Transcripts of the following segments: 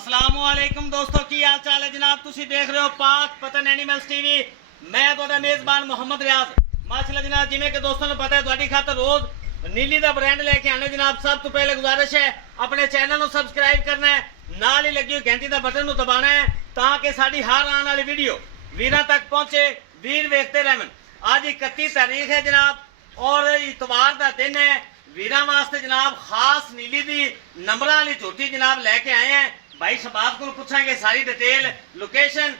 अस्सलामुअलैकुम दोस्तों की हाल चाल है जनाब। तुसी देख रहे हो पाक पतन एनिमल्स टीवी। मैं तुहाडा मेज़बान मोहम्मद रियाज। माशाल्लाह जनाब, जिवें कि दोस्तों को पता है तुहाडी खातर रोज नीली दा ब्रांड लेके आने जनाब। सब तो पहले गुजारिश है अपने चैनल को सबसक्राइब करना है, नाल ही लगी हुई घंटी दा बटन दबाना है ताकि साडी हर आने वाली वीडियो वीरां तक पहुंचे, वीर वेखते रहन। आज 31 तारीख है जनाब और इतवार का दिन है। वीरां वास्ते जनाब खास नीली दी नंबरां वाली झोटी जनाब लेके आए हैं। भाई शबाब को पूछेंगे सारी डिटेल, लोकेशन,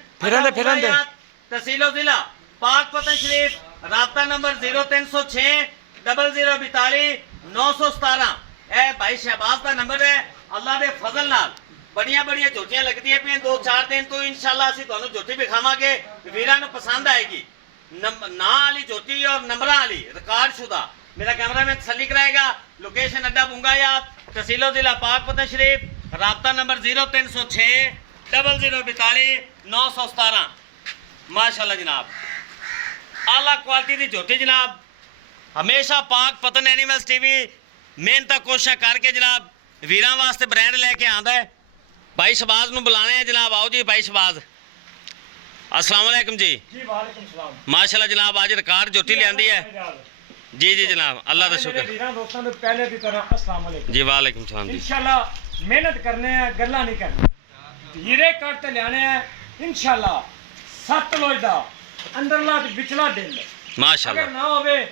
तहसीलो जिला पाक पतन शरीफ, राब्ता नंबर 0306 0042 917। ए भाई शहबाज का नंबर है। अल्लाह के फजल नाल बड़िया बड़िया झोटियां लगती पे 2-4 दिन तो इंशाल्लाह असीं तुहानूं झोटी विखावांगे, वीरां नूं पसंद आएगी। ना वाली झोटी और नंबरां वाली रिकॉर्ड शुदा। मेरा कैमरामैन तसल्ली कराएगा। लोकेशन अड्डा बुंगायात, तहसीलो जिला पाक पतन शरीफ, राब्ता नंबर 0306 0042 917। माशाल्लाह जनाब, आला क्वालिटी की झोटी जनाब। हमेशा पाक पतन एनिमल्स टीवी मेहनत कोशिश करके जनाब वीरां वास्ते ब्रांड लेके आंदा है। भाई शबाज नूं बुलाने हैं जनाब। आओ जी भाई शबाज। अस्सलाम वालेकुम जी। जी वालेकुम सलाम। माशाल्लाह जनाब, आज रिकॉर्ड झोटी लियांदी है जी जी जनाब। अल्लाह का शुक्र। वीरां दोस्तों ने पहले की तरह अस्सलाम वालेकुम जी वालेकुम सलाम जी। इंशाल्लाह मेहनत करने हैं, गल्ला नहीं करनी, धीरे करते लियाने हैं इंशाल्लाह। सतलुज दा अंदरला ते विचला दिल माशाल्लाह अगर ना होवे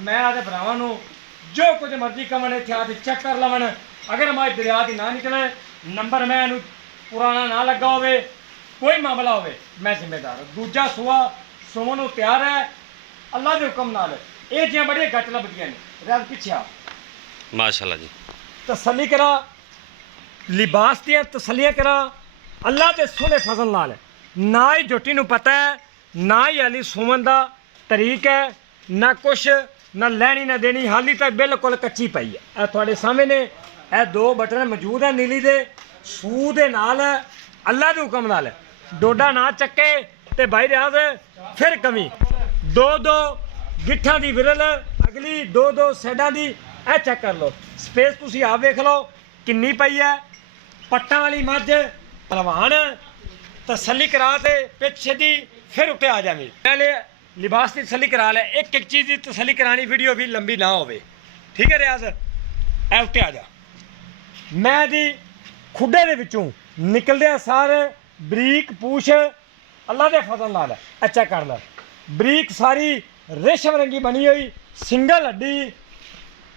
मैं आदे भरावां नूं जो कुछ मर्जी कमन इत्थे आके चेक कर लवन। अगर हमारे दरिया दी ना निकले नंबर मैं इनू पुराना ना लगा होवे, कोई मामला होवे, मैं जिम्मेदार हूं। दूजा सुआ सुमन नूं तैयार है अल्लाह के हुक्म नाल। ये जियां बड़ियां घट लभदियां ने, रब पिछे आ माशाल्लाह जी। तसल्ली करा, लिबास दियां तसल्लियां करा अल्लाह के सोहने फजल नाल। ना ही झोटी नूं पता है, ना ही हाली सुमन दा तरीक है, ना कुछ ना लैनी ना देनी, हाली तक बिल्कुल कच्ची पई है। ए तुहाडे सामने ए 2 बटन मौजूद है नीली दे सूह दे नाल। अल्लाह के हुक्म नाल डोडा ना चक्के ते भाई रियाज फिर कमी 2-2 गिट्ठां दी विरल अगली 2-2 साइडां दी। ए चेक कर लो स्पेस, तुसी आप वेख लो किन्नी पई है। पट्टां वाली मझ पहलवान तसल्ली करा ते पिछे दी फिर उत्ते आ जावी। पहले लिबास की तसल्ली करा ले, एक एक चीज़ की तसल्ली करानी, वीडियो भी लंबी ना होवे, ठीक है रियाज। ए उत्ते आ जा। मैं दी खुडे दे विचों निकलदे सारे बरीक पूछ अल्लाह के फजल नाल अच्छा कर ला। बरीक सारी रेशम रंगी बनी हुई, सिंगल हड्डी,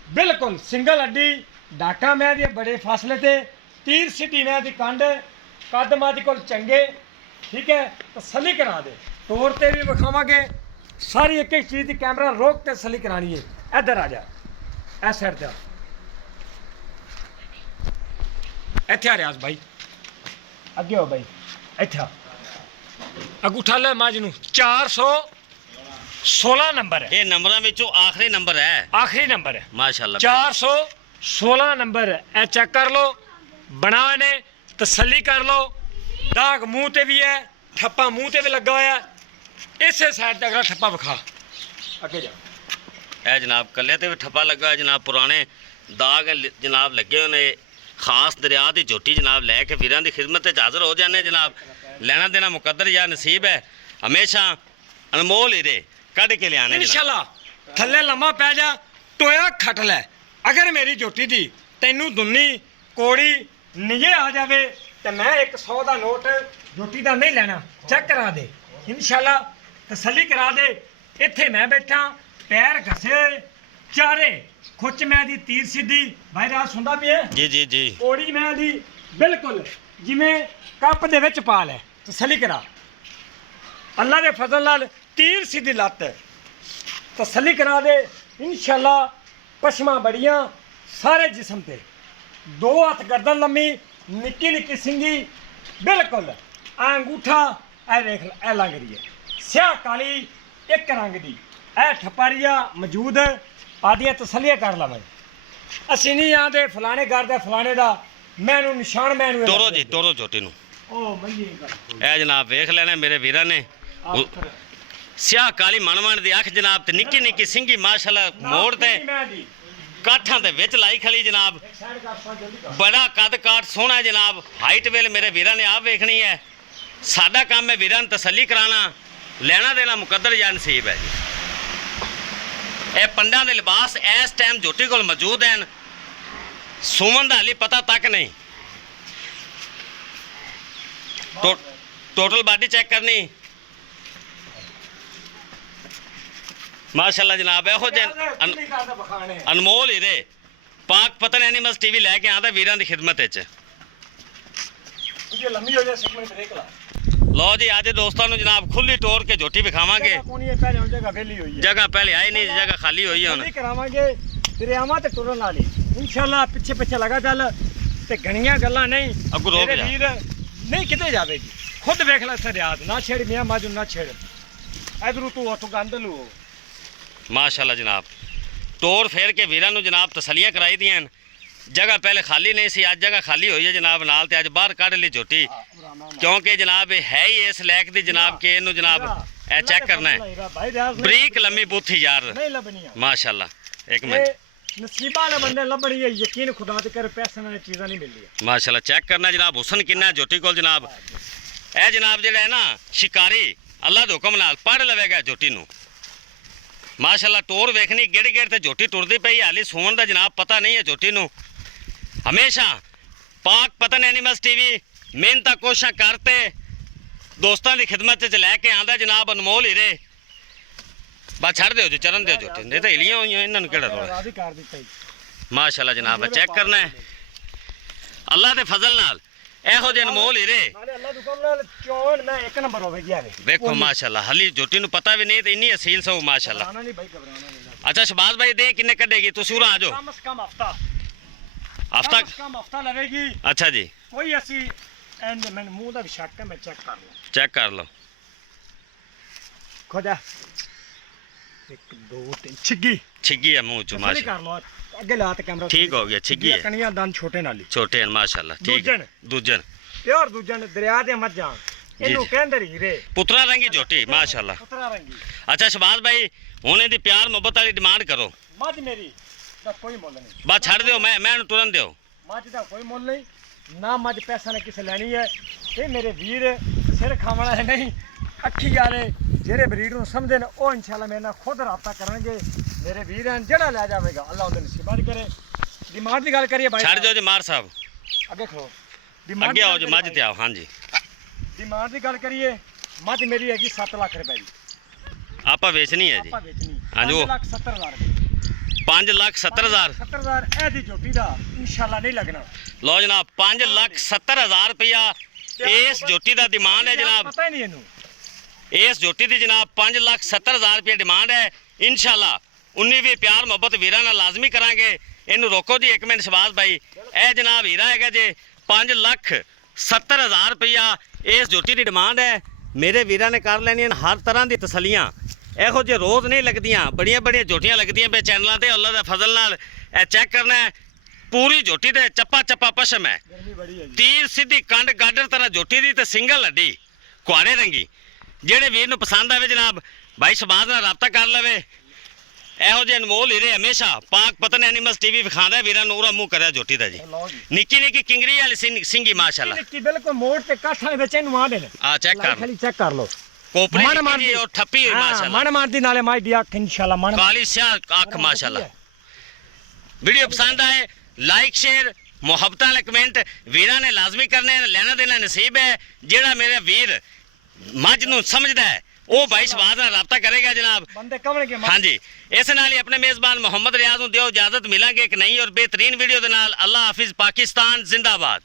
बिल्कुल सिंगल हड्डी। डाका मैं दी बड़े फासले ते, तीर सीधी मैं दी कंड, कद मज को चंगे, ठीक है। तसल्ली करा दे, तौर ते भी विखावांगे सारी एक एक चीज़ की। कैमरा रोक ते तसल्ली करानी है। इधर आ जा, ए साइड जा, इत्थे आ रियाज भाई, अगे हो भाई, इत्थे आ। अंगूठा ले मज नूं 416 नंबर है। ये नंबरां विचों आखिरी नंबर है, आखिरी नंबर है माशाल्लाह 416 नंबर है। ए चेक कर लो, बना ने तसल्ली कर लो। दाग मुंह ते भी है, ठप्पा मुंह ते भी लगा हुआ है। इसे साइड तक ठप्पा विखा, अगे जा। है जनाब, कल्ले ते भी ठप्पा लगा है जनाब। पुराने दाग जनाब लगे हुए ने। खास दरिया की झोटी जनाब लैके वीरां की खिदमत हाजिर हो जाने जनाब। लेना देना मुकद्दर या नसीब है, हमेशा अनमोल हीरे कढ़ के लियाने इंशाल्लाह। थल्ले लम्मा पै जा, टोया खट लै। अगर मेरी झोटी दी तैनू दुन्नी कोड़ी निजे आ जावे तो मैं 100 का नोट झोटी का नहीं लेना। चेक करा दे इंशाल्लाह, तसल्ली करा दे। इत्थे मैं बैठा, पैर घसे चारे, खुच मैं दी तीर सीधी। भाई रात सुनदा भी है जी जी जी। कोड़ी मैं दी बिल्कुल जिमें कप दे विच पा लै। तसल्ली करा अल्लाह के फजल नाल, तीर सीधी लत्त, तसल्ली करा दे इंशाल्लाह। पशमा बड़ियां सारे जिस्म पे, 2 हथ गर्दन लम्मी, निक्की निक्की सिंगी, बिल्कुल अंगूठा ए देख ए लंग रही है, स्याह काली एक रंग दी। ए ठपारिया मौजूद आदियां तसल्लियां कर लवें। असीं नहीं आंदे फलाने घर दा फलाने दा, मैनू निशान मैनू तोरो जी, तोरो झोटी नूं। ओ मंजी ए जनाब वेख लेना मेरे वीरां ने। स्याह काली मनमन दी अख जनाब ते निक्की निक्की सिंगी माशाल्लाह मोड़ ते ਕਾਠਾਂ ਦੇ ਵਿੱਚ ਲਾਈ ਖਲੀ ਜਨਾਬ। ਬੜਾ ਕੱਦ ਕਾਠ ਸੋਹਣਾ ਜਨਾਬ। ਹਾਈਟ ਵੇਲ ਮੇਰੇ ਵੀਰਾਂ ਨੇ ਆਪ ਵੇਖਣੀ ਹੈ। ਸਾਡਾ ਕੰਮ ਹੈ ਵੀਰਾਂ ਨੂੰ ਤਸੱਲੀ ਕਰਾਉਣਾ, ਲੈਣਾ ਦੇਣਾ ਮੁਕੱਦਰ ਜਾਂ ਨਸੀਬ ਹੈ ਜੀ। ਇਹ ਪੰਡਾਂ ਦੇ ਲਿਬਾਸ ਇਸ ਟਾਈਮ ਝੋਟੀ ਕੋਲ ਮੌਜੂਦ ਹਨ। ਸੁਮਨ ਦਾ ਹਾਲੇ ਪਤਾ ਤੱਕ ਨਹੀਂ। ਟੋਟਲ ਬਾਡੀ ਚੈੱਕ ਕਰਨੀ। ਮਾਸ਼ਾਅੱਲਾ ਜਨਾਬ, ਇਹੋ ਜਿਹੇ ਅਨਮੋਲ ਹੀਰੇ ਪਾਕ ਪਤਨ ਐਨੀਮਲਸ ਟੀਵੀ ਲੈ ਕੇ ਆਂਦਾ ਵੀਰਾਂ ਦੀ ਖਿਦਮਤ ਵਿੱਚ। ਲਓ ਜੀ, ਅੱਜ ਦੋਸਤਾਂ ਨੂੰ ਜਨਾਬ ਖੁੱਲੀ ਟੋਰ ਕੇ ਝੋਟੀ ਵਿਖਾਵਾਂਗੇ। ਜਗ੍ਹਾ ਪਹਿਲੇ ਆਈ ਨਹੀਂ, ਜਗ੍ਹਾ ਖਾਲੀ ਹੋਈ ਹੈ ਹੁਣ। ਕਰਾਵਾਂਗੇ ਦਰਿਆਵਾਂ ਤੇ ਟੁਰਨ ਵਾਲੀ ਇਨਸ਼ਾਅੱਲਾ। ਪਿੱਛੇ ਪਿੱਛੇ ਲਗਾ ਚੱਲ ਤੇ ਗਣੀਆਂ ਗੱਲਾਂ ਨਹੀਂ। ਅੱਗੋਂ ਰੋਕ ਜਾ। ਵੀਰ ਨਹੀਂ ਕਿਤੇ ਜਾਵੇਗੀ, ਖੁਦ ਵੇਖ ਲੈ ਸਰਿਆਦ ਨਾ ਛੇੜ ਮੀਆਂ ਮਾਜੂ ਨਾ ਛੇੜ। ਇਧਰੋਂ ਤੂੰ ਉੱਥੋਂ ਗੰਦ ਲੂ। ਮਾਸ਼ਾਅੱਲਾ ਜਨਾਬ, ਟੋਰ ਫੇਰ ਕੇ ਵੀਰਾਂ ਨੂੰ ਜਨਾਬ ਤਸੱਲੀਆਂ ਕਰਾਈ ਦੀਆਂ। ਜਗ੍ਹਾ ਪਹਿਲੇ ਖਾਲੀ ਨਹੀਂ ਸੀ, ਅੱਜ ਜਗ੍ਹਾ ਖਾਲੀ ਹੋਈ ਹੈ ਜਨਾਬ। ਨਾਲ ਤੇ ਅੱਜ ਬਾਹਰ ਕੱਢ ਲਈ ਝੋਟੀ, ਕਿਉਂਕਿ ਜਨਾਬ ਇਹ ਹੈ ਹੀ ਇਸ ਲੈਕ ਦੀ ਜਨਾਬ ਕਿ ਇਹਨੂੰ ਜਨਾਬ ਇਹ ਚੈੱਕ ਕਰਨਾ ਹੈ। ਬਰੀਕ ਲੰਮੀ ਬੂਥੀ ਯਾਰ ਮਾਸ਼ਾਅੱਲਾ। ਇੱਕ ਮਿੰਟ, ਨਸੀਬਾਂ ਵਾਲੇ ਬੰਦੇ ਲੱਭਣੀ ਹੈ। ਯਕੀਨ ਖੁਦਾ ਤੇ ਕਰ, ਪੈਸੇ ਨਾਲ ਚੀਜ਼ਾਂ ਨਹੀਂ ਮਿਲਦੀਆਂ। ਮਾਸ਼ਾਅੱਲਾ ਚੈੱਕ ਕਰਨਾ ਜਨਾਬ। ਹੁਸਨ ਕਿੰਨਾ ਝੋਟੀ ਕੋਲ ਜਨਾਬ। ਇਹ ਜਨਾਬ ਜਿਹੜਾ ਹੈ ਨਾ ਸ਼ਿਕਾਰੀ ਅੱਲਾ ਦੇ ਹੁਕਮ ਨਾਲ ਪੜ ਲਵੇਗਾ ਝੋਟੀ ਨੂੰ। ਮਾਸ਼ਾਅੱਲਾ ਟੋਰ ਵੇਖਣੀ ਗੇੜ ਗੇੜ ਤੇ ਝੋਟੀ ਟੁਰਦੀ ਪਈ। ਹਾਲੀ ਸੂਣ ਦਾ ਜਨਾਬ ਪਤਾ ਨਹੀਂ ਹੈ ਝੋਟੀ ਨੂੰ। ਹਮੇਸ਼ਾ ਪਾਕ ਪਤਨ ਐਨੀਮਲਸ ਟੀਵੀ ਮਿਹਨਤਾਂ ਕੋਸ਼ਿਸ਼ਾਂ ਕਰਤੇ ਦੋਸਤਾਂ ਦੀ ਖਿਦਮਤ 'ਚ ਲੈ ਕੇ ਆਂਦਾ ਜਨਾਬ ਅਨਮੋਲ ਹੀਰੇ। ਬਸ ਛੱਡ ਦਿਓ ਜੀ, ਚਰਨ ਦਿਓ ਝੋਟੀ। ਨਹੀਂ ਤਾਂ ਹਿਲੀਆਂ ਹੋਈਆਂ, ਇਹਨਾਂ ਨੂੰ ਕਿਹੜਾ ਰੋਣਾ। ਮਾਸ਼ਾਅੱਲਾ ਜਨਾਬ, ਚੈੱਕ ਕਰਨਾ ਹੈ ਅੱਲਾ ਦੇ ਫਜ਼ਲ ਨਾਲ। ਇਹੋ ਜਿਹੇ ਅਨਮੋਲ ਹੀਰੇ ਵੇਖੋ ਮਾਸ਼ਾਅੱਲਾ। ਹਾਲੀ ਝੋਟੀ ਨੂੰ ਪਤਾ ਵੀ ਨਹੀਂ ਤੇ ਇੰਨੀ ਅਸੀਲ ਸੋ ਮਾਸ਼ਾਅੱਲਾ। ਅੱਛਾ ਸ਼ਬਾਜ਼ ਭਾਈ ਦੇ ਕਿੰਨੇ ਕੱਢੇਗੀ? ਤੁਸੀਂ ਉਰਾ ਆ ਜਾਓ। ਹਫਤਾ ਲਵੇਗੀ। ਅੱਛਾ ਜੀ, ਕੋਈ ਅਸੀਂ ਮੈਨੂੰ ਮੂੰਹ ਦਾ ਵੀ ਸ਼ੱਕ ਹੈ, ਮੈਂ ਚੈੱਕ ਕਰ ਲਵਾਂ। ਚੈੱਕ ਕਰ ਲਓ। ਖੋਜਾ 1 2 3 ਛਿੱਗੀ ਹੈ ਮੂੰਹ ਚੋਂ ਮਾਸ਼ਾਅੱਲਾ। ਕਰ ਲਓ ਅੱਗੇ ਲਾ ਤੇ ਕੈਮਰਾ। ਠੀਕ ਹੋ ਗਿਆ, ਛਿੱਗੀ ਹੈ। ਕਣੀਆਂ ਦੰਦ ਛੋਟੇ ਨਾਲ ਹੀ ਛੋਟੇ ਹਨ ਮਾਸ਼ਾਅੱਲਾ। ਠੀਕ ਹੈ। ਦੂਜਨ ਪਿਓਰ ਦੂਜਨ ਦਰਿਆ ਦੇ ਮੱਝਾਂ ਇਹਨੂੰ ਕਹਿੰਦੇ ਹੀਰੇ। ਪੁੱਤਰਾ ਰੰਗੀ ਝੋਟੀ ਮਾਸ਼ਾਅੱਲਾ। ਪੁੱਤਰਾ ਰੰਗੀ। ਅੱਛਾ ਸ਼ਬਾਜ਼ ਭਾਈ, ਹੁਣ ਇਹਦੀ ਪਿਆਰ ਮੁਹੱਬਤ ਵਾਲੀ ਡਿਮਾਂਡ ਕਰੋ। ਮੱਝ ਮੇਰੀ ਦਾ ਕੋਈ ਮੁੱਲ ਨਹੀਂ। ਬਸ ਛੱਡ ਦਿਓ, ਮੈਂ ਇਹਨੂੰ ਤੁਰਨ ਦਿਓ। ਮੱਝ ਦਾ ਕੋਈ ਮੁੱਲ ਨਹੀਂ ਨਾ। ਮੱਝ ਪੈਸਾ ਨੇ ਕਿਸੇ ਲੈਣੀ ਹੈ। ਇਹ ਮੇਰੇ ਵੀਰ ਸਿਰ ਖਾਣ ਵਾਲੇ ਨਹੀਂ, ਅੱਖੀ ਵਾਲੇ ਜਿਹੜੇ ਬਰੀਡ ਨੂੰ ਸਮਝਦੇ ਨੇ ਉਹ ਇਨਸ਼ਾਅੱਲਾ ਮੇਰੇ ਨਾਲ ਖੁਦ ਰਾਬਤਾ ਕਰਨਗੇ। ਮੇਰੇ ਵੀਰ ਹਨ, ਜਿਹੜਾ ਲੈ ਜਾਵੇਗਾ ਅੱਲਾ ਉਹਦੇ ਨਸੀਬਾਂ ਕਰੇ। ਡਿਮਾਂਡ ਦੀ ਗੱਲ ਕਰੀਏ ਭਾਈ, ਛੱਡ ਦਿਓ ਜੀ ਮਾਰ ਸਾਹਿਬ। ਅੱਗੇ ਖਲੋ, ਅੱਗੇ ਆਓ ਜੀ, ਮੱਝ ਤੇ ਆਓ। ਹਾਂਜੀ ਡਿਮਾਂਡ ਦੀ ਗੱਲ ਕਰੀਏ, ਮੱਝ ਮੇਰੀ ਹੈਗੀ 7 ਲੱਖ ਰੁਪਏ ਦੀ। ਆਪਾਂ ਵੇਚਣੀ ਹੈ ਜੀ। ਆਪਾਂ ਵੇਚਣੀ। ਹਾਂਜੀ 5,70,000 5,70,000 70,000 ਇਹਦੀ ਝੋਟੀ ਦਾ ਇਨਸ਼ਾਅੱਲਾ ਨਹੀਂ ਲੱਗਣਾ। ਲਓ ਜਨਾਬ 5,70,000 ਰੁਪਇਆ ਇਸ ਝੋਟੀ ਦਾ ਡਿਮਾਂਡ ਹੈ ਜਨਾਬ। ਪਤਾ ਹੀ ਨਹੀਂ ਇਹਨੂੰ। ਇਸ ਝੋਟੀ ਦੀ ਜਨਾਬ 5,70,000 ਰੁਪਏ ਡਿਮਾਂਡ ਹੈ। ਇਨਸ਼ਾਅੱਲਾ 19 ਵੀ ਪਿਆਰ ਮੁਹੱਬਤ ਵੀਰਾਂ ਨਾਲ ਲਾਜ਼ਮੀ ਕਰਾਂਗੇ। ਇਹਨੂੰ ਰੋਕੋ ਜੀ 1 ਮਿੰਟ ਸ਼ਬਾਜ਼ ਭਾਈ। ਇਹ ਜਨਾਬ ਹੀਰਾ ਹੈਗਾ ਜੇ 5,70,000 ਰੁਪਇਆ ਇਸ ਝੋਟੀ ਦੀ ਡਿਮਾਂਡ ਹੈ। ਮੇਰੇ ਵੀਰਾਂ ਨੇ ਕਰ ਲੈਣੀਆਂ ਹਰ ਤਰ੍ਹਾਂ ਦੀ ਤਸੱਲੀਆਂ। ਇਹੋ ਜਿਹੇ ਰੋਜ਼ ਨਹੀਂ ਲੱਗਦੀਆਂ, ਬੜੀਆਂ ਬੜੀਆਂ ਝੋਟੀਆਂ ਲੱਗਦੀਆਂ ਪਏ ਚੈਨਲਾਂ ਤੇ। ਅੱਲਾ ਦੇ ਫਜ਼ਲ ਨਾਲ ਇਹ ਚੈੱਕ ਕਰਨਾ ਹੈ। ਪੂਰੀ ਝੋਟੀ ਦੇ ਚੱਪਾ ਚੱਪਾ ਪਸ਼ਮ ਹੈ। ਤੀਰ ਸਿੱਧੀ ਕੰਡ ਗਾਡਰ ਤਰ੍ਹਾਂ ਝੋਟੀ ਦੀ ਤੇ ਸਿੰਗਲ ਹੱਡੀ ਕੁਆੜੇ ਰੰਗੀ। ਜਿਹੜੇ ਵੀਰ ਨੂੰ ਪਸੰਦ ਆਵੇ ਜਨਾਬ ਭਾਈ ਸ਼ਬਾਜ਼ ਨਾਲ ਰਾਬਤਾ ਕਰ ਲਵੇ। ਇਹੋ ਜਿਹੇ ਅਨਮੋਲ ਹੀਰੇ ਹਮੇਸ਼ਾ ਪਾਕ ਪਤਨ ਐਨੀਮਲਸ ਟੀਵੀ ਵਿਖਾਉਂਦਾ ਵੀਰਾਂ ਨੂੰ। ਉਰਾ ਮੂੰਹ ਕਰਿਆ ਝੋਟੀ ਦਾ ਜੀ। ਨਿੱਕੀ ਨਿੱਕੀ ਕਿੰਗਰੀ ਵਾਲੀ ਸਿੰਗੀ ਮਾਸ਼ਾਅੱਲਾ। ਨਿੱਕੀ ਬਿਲਕੁਲ ਮੋੜ ਤੇ ਕਾਠਾਂ ਦੇ ਵਿੱਚ ਇਹਨੂੰ ਆ ਦੇ ਨੇ। ਆ ਚੈੱਕ ਕਰ ਖਾਲੀ ਚੈੱਕ ਕਰ ਲਓ। ਕੋਪਰੀ ਨਿੱਕੀ ਔਰ ਠੱਪੀ ਹੋਈ ਮਾਸ਼ਾਅੱਲਾ। ਮਨ ਮਾਰਦੀ ਨਾਲੇ ਮਾਈ ਦੀ ਅੱਖ ਇਨਸ਼ਾਅੱਲਾ ਮਨ ਕਾਲੀ ਸਿਆਹ ਅੱਖ ਮਾਸ਼ਾਅੱਲਾ। ਵੀਡੀਓ ਪਸੰਦ ਆਏ ਲਾਈਕ ਸ਼ੇਅਰ ਮੁਹੱਬਤ ਵਾਲੇ ਕਮੈਂਟ ਵੀਰਾਂ ਨੇ ਲਾਜ਼ਮੀ ਕਰਨੇ। ਲੈਣਾ ਦੇਣਾ ਨਸੀਬ ਹੈ। ਜਿਹੜਾ ਮੇਰੇ ਵੀਰ ਮੱਝ ਨੂੰ ਸਮਝਦਾ ਹੈ ਉਹ ਭਾਈ ਸ਼ਬਾਜ਼ ਨਾਲ ਰਾਬਤਾ ਕਰੇਗਾ ਜਨਾਬ। ਬੰਦੇ ਕਵਣਗੇ। ਹਾਂਜੀ ਇਸ ਨਾਲ ਹੀ ਆਪਣੇ ਮੇਜ਼ਬਾਨ ਮੁਹੰਮਦ ਰਿਆਜ਼ ਨੂੰ ਦਿਓ ਇਜਾਜ਼ਤ। ਮਿਲਾਂਗੇ ਇੱਕ ਨਈ ਔਰ ਬਿਹਤਰੀਨ ਵੀਡੀਓ ਦੇ ਨਾਲ। ਅੱਲਾ ਹਾਫਿਜ਼। ਪਾਕਿਸਤਾਨ ਜ਼ਿੰਦਾਬਾਦ।